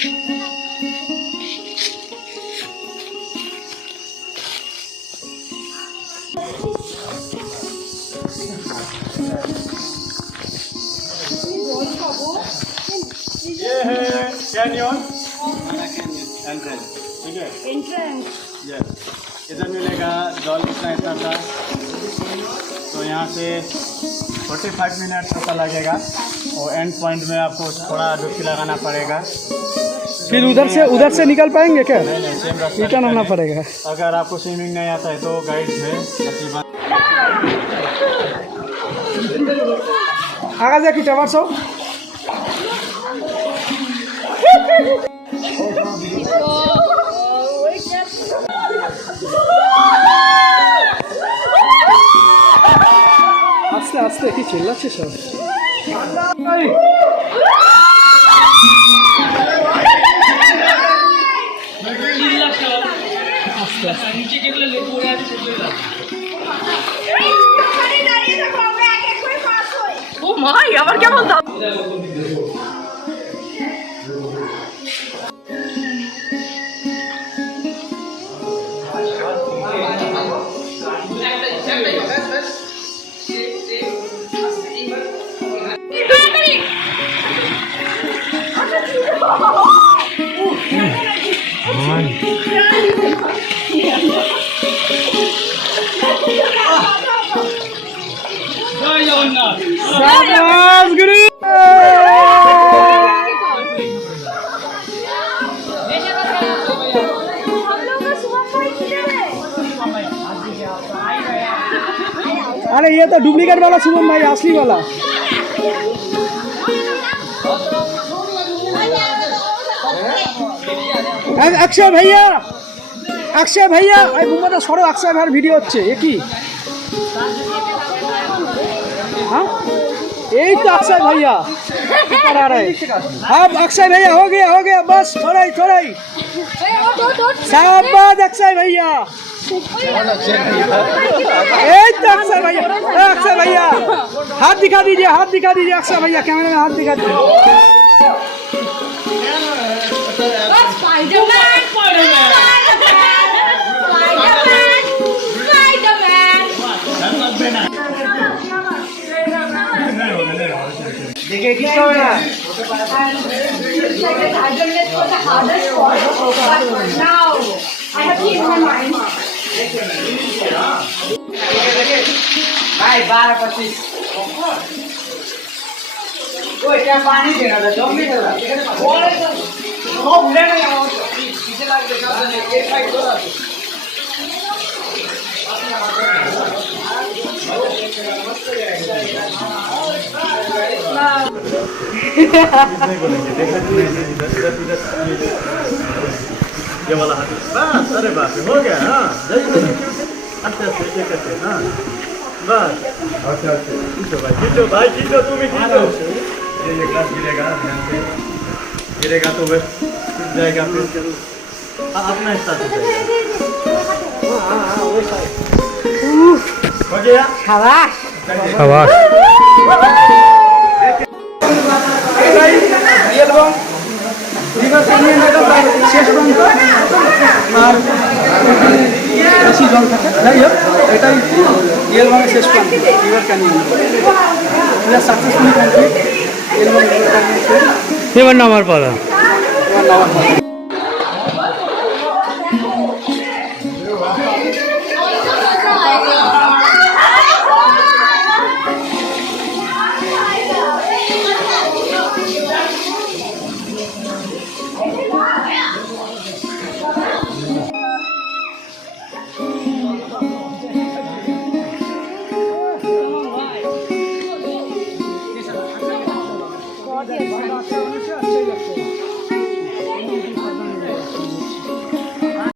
ये है canyon entrance, ठीक है। यस, इधर मिलेगा जल इतना था, तो यहाँ से 45 मिनट पता लगेगा और एंड पॉइंट में आपको थोड़ा डुबकी लगाना पड़ेगा। फिर उधर से निकल पाएंगे क्या? नहीं, सेम रास्ता रिटर्न होना पड़ेगा। अगर आपको स्विमिंग नहीं आता है तो गाइड है, अच्छी बात। आगे जा किटा बारसो আস্তে আস্তে কি চিল্লাচ্ছে সব। আবার কেমন দাম अरे ये तो डुप्लीकेट वाला शुभम भाई, असली वाला। अक्षय भैया घूमो तो सरो, अक्षय भाई वीडियो হচ্ছে এ কি? हाँ यही तो अक्षय भैया ऊपर आ रहे हैं। अब अक्षय भैया हो गया बस, थोड़ा ही शाबाश अक्षय भैया। अक्षय भैया हाथ दिखा दीजिए अक्षय भैया, कैमरे में हाथ दिखा दीजिए। देखिए क्या हो रहा है। भाई 12-25 कोई क्या पानी देना था, जम नहीं कर रहा वो भूले नहीं आओ पीछे लग देखा एक साइड दो ये वाला हाथ बस। अरे बाप रे, हो गया। हाँ अच्छा कैसे। हाँ बस अच्छा खींचो भाई तुम ही खींचो। ये ग्लास गिरेगा तो बस टूट जाएगा फिर। अपना हिस्सा हो गया। शाबाश रिवर कैनियन শেষ পর্যন্ত আর বেশি জল থাকে, যাই হোক এটাই ইয়েলবাং শেষ পর্যন্ত রিভার ক্যানিয়ন সাকসেসফুলি কমপ্লিট। ইয়েলবাং রিভার ক্যানিয়ন এবার নামার পালা।